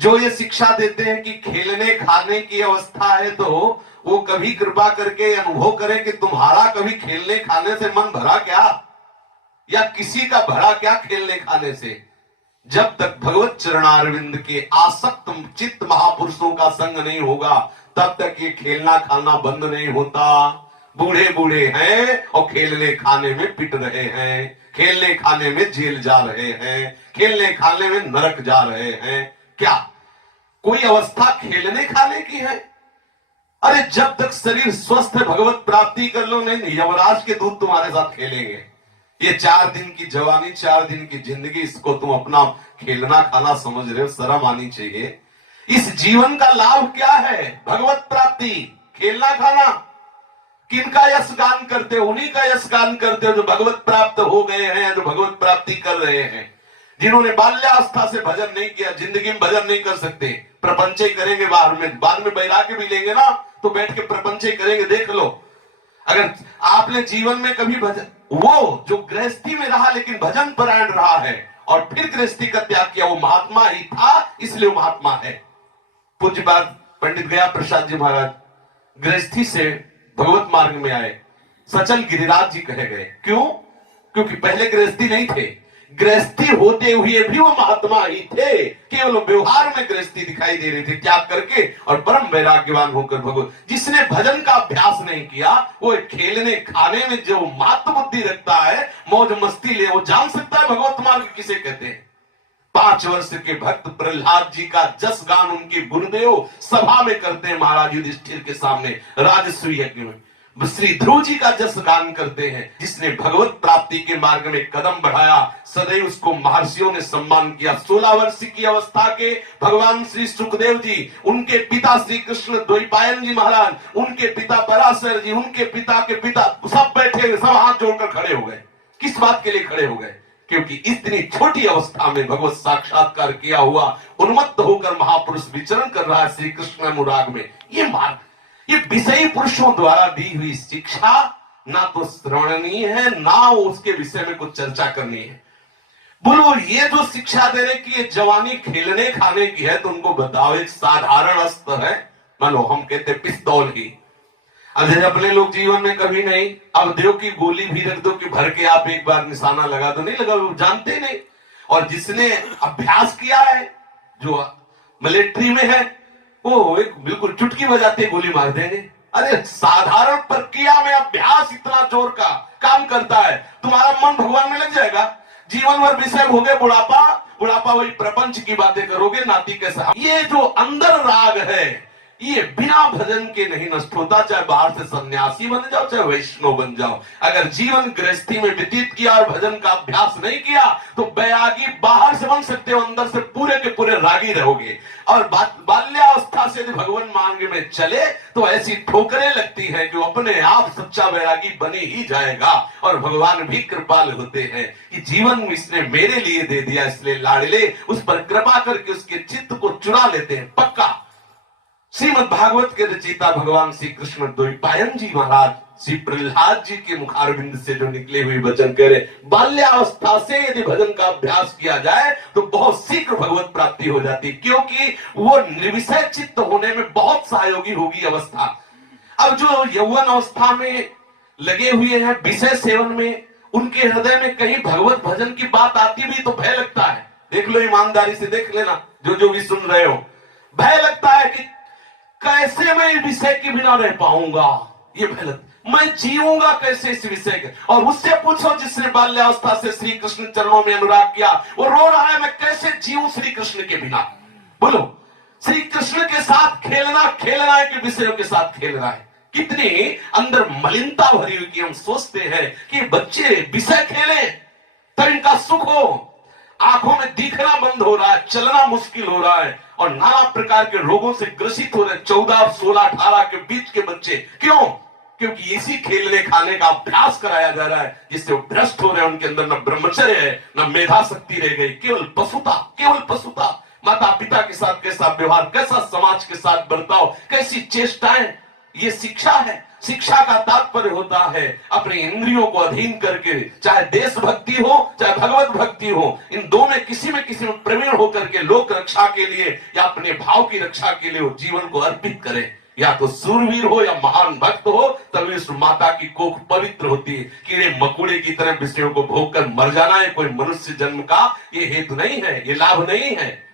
जो ये शिक्षा देते हैं कि खेलने खाने की अवस्था है, तो वो कभी कृपा करके अनुभव करें कि तुम्हारा कभी खेलने खाने से मन भरा क्या, या किसी का भरा क्या खेलने खाने से। जब तक भगवत चरणारविंद के आसक्त चित्त महापुरुषों का संग नहीं होगा, तब तक ये खेलना खाना बंद नहीं होता। बूढ़े बूढ़े हैं और खेलने खाने में पिट रहे हैं, खेलने खाने में जेल जा रहे हैं, खेलने खाने में नरक जा रहे हैं। क्या कोई अवस्था खेलने खाने की है? अरे जब तक शरीर स्वस्थ है, भगवत प्राप्ति कर लो, नहीं यमराज के दूत तुम्हारे साथ खेलेंगे। ये 4 दिन की जवानी, 4 दिन की जिंदगी, इसको तुम अपना खेलना खाना समझ रहे हो? शर्म आनी चाहिए। इस जीवन का लाभ क्या है? भगवत प्राप्ति, खेलना खाना। किनका यश गान करते हो? उन्हीं का यश गान करते हो जो भगवत प्राप्त हो गए हैं, जो भगवत प्राप्ति कर रहे हैं। जिन्होंने बाल्यावस्था से भजन नहीं किया, जिंदगी में भजन नहीं कर सकते, प्रपंच करेंगे बाहर में, बाद में बैराग्य भी लेंगे ना, तो बैठ के प्रपंच करेंगे। देख लो, अगर आपने जीवन में कभी भजन, वो जो गृहस्थी में रहा लेकिन भजन परायण रहा है और फिर गृहस्थी का त्याग किया, वो महात्मा ही था, इसलिए वो महात्मा है। पूज्य बात पंडित गया प्रसाद जी महाराज गृहस्थी से भगवत मार्ग में आए, सचल गिरिराज जी कहे गए। क्यों? क्योंकि पहले गृहस्थी नहीं थे, गृहस्थी होते हुए भी वो महात्मा ही थे, केवल व्यवहार में गृहस्थी दिखाई दे रही थी, त्याग करके और परम वैराग्यवान होकर भगवत। जिसने भजन का अभ्यास नहीं किया, वो खेलने खाने में जो मात्र बुद्धि रखता है, मौज मस्ती ले, वो जान सकता है भगवत मार्ग किसे कहते हैं। 5 वर्ष के भक्त प्रहलाद जी का जस गान उनके गुरुदेव सभा में करते हैं, महाराज युधिष्ठिर के सामने राजसूय यज्ञ में। श्री ध्रुव जी का जस गान करते हैं। जिसने भगवत प्राप्ति के मार्ग में कदम बढ़ाया, सदैव उसको महर्षियों ने सम्मान किया। 16 वर्ष की अवस्था के भगवान श्री सुखदेव जी, उनके पिता श्री कृष्ण द्वैपायन जी महाराज, उनके पिता पराशर जी, उनके पिता के पिता, सब बैठे, सब हाथ जोड़कर खड़े हो गए। किस बात के लिए खड़े हो गए? क्योंकि इतनी छोटी अवस्था में भगवत साक्षात्कार किया हुआ, उन्मत्त होकर महापुरुष विचरण कर रहा है श्री कृष्ण अनुराग में। ये मार्ग, ये विषयी पुरुषों द्वारा दी हुई शिक्षा ना तो श्रवणनीय है, ना उसके विषय में कुछ चर्चा करनी है। बोलो, ये जो शिक्षा देने की ये जवानी खेलने खाने की है, तो उनको बताओ एक साधारण अस्त्र है, मानो हम कहते पिस्तौल की। अगर अपने लोग जीवन में कभी नहीं, अब देव की गोली भी रख दो कि भर के आप एक बार निशाना लगा दो, नहीं लगा, वो जानते नहीं। और जिसने अभ्यास किया है, जो मिलिट्री में है, वो एक बिल्कुल चुटकी बजाते गोली मार देंगे। अरे साधारण प्रक्रिया में अभ्यास इतना जोर का काम करता है, तुम्हारा मन भगवान में लग जाएगा। जीवन भर विषय हो गए, बुढ़ापा, बुढ़ापा वही प्रपंच की बातें करोगे, नाती के साथ। ये जो अंदर राग है, ये बिना भजन के नहीं नष्ट होता। चाहे बाहर से सन्यासी बन जाओ, चाहे वैष्णव बन जाओ, अगर जीवन गृहस्थी में व्यतीत किया और भजन का अभ्यास नहीं किया, तो बैरागी बाहर से बन सकते हो, अंदर से पूरे के पूरे रागी रहोगे। और बाल्यावस्था से यदि भगवान मार्ग में चले, तो ऐसी ठोकरें लगती है कि वो अपने आप सच्चा बैरागी बने ही जाएगा। और भगवान भी कृपाल होते हैं कि जीवन इसने मेरे लिए दे दिया, इसलिए लाडले उस पर कृपा करके उसके चित्त को चुरा लेते हैं। पक्का श्रीमद् भागवत के रचयिता भगवान श्री कृष्ण द्वैपायन जी महाराज श्री प्रहलाद जी के मुखारविंद से जो निकले हुए वचन कह रहे, बाल्यावस्था से यदि भजन का अभ्यास किया जाए तो बहुत शीघ्र भगवत प्राप्ति हो जाती, क्योंकि वो निर्विषय चित्त होने में बहुत सहयोगी होगी अवस्था। अब जो यौवन अवस्था में लगे हुए हैं विषय सेवन में, उनके हृदय में कहीं भगवत भजन की बात आती भी तो भय लगता है। देख लो, ईमानदारी से देख लेना, जो भी सुन रहे हो, भय लगता है कि कैसे मैं इस विषय के बिना रह पाऊंगा, ये भय, मैं जीऊंगा कैसे इस विषय के। और उससे पूछो जिसने बाल्यावस्था से श्री कृष्ण चरणों में अनुराग किया, वो रो रहा है मैं कैसे जीऊं श्री कृष्ण के बिना। बोलो, श्री कृष्ण के साथ खेलना खेलना है कि विषयों के साथ खेल रहा है। कितनी अंदर मलिनता भरी हुई कि हम सोचते हैं कि बच्चे विषय खेले तब इनका सुख हो। आंखों में दिखना बंद हो रहा है, चलना मुश्किल हो रहा है और नाना प्रकार के रोगों से ग्रसित हो रहे 14, 16, 18 के बीच के बच्चे। क्यों? क्योंकि इसी खेलने खाने का अभ्यास कराया जा रहा है, जिससे वो भ्रष्ट हो रहे हैं। उनके अंदर न ब्रह्मचर्य है, न मेधा शक्ति रह गई, केवल पशुता, केवल पशुता। माता पिता के साथ कैसा व्यवहार, कैसा समाज के साथ बर्ताव, कैसी चेष्टाएं, ये शिक्षा है। शिक्षा का तात्पर्य होता है अपने इंद्रियों को अधीन करके, चाहे देशभक्ति हो चाहे भगवत भक्ति हो, इन दो में किसी में प्रवीण होकर के लोक रक्षा के लिए या अपने भाव की रक्षा के लिए वो जीवन को अर्पित करे। या तो सूरवीर हो या महान भक्त हो, तभी उस माता की कोख पवित्र होती है। कीड़े मकोड़े की तरह विषयों को भोग कर मर जाना है कोई मनुष्य जन्म का ये हेतु नहीं है, ये लाभ नहीं है।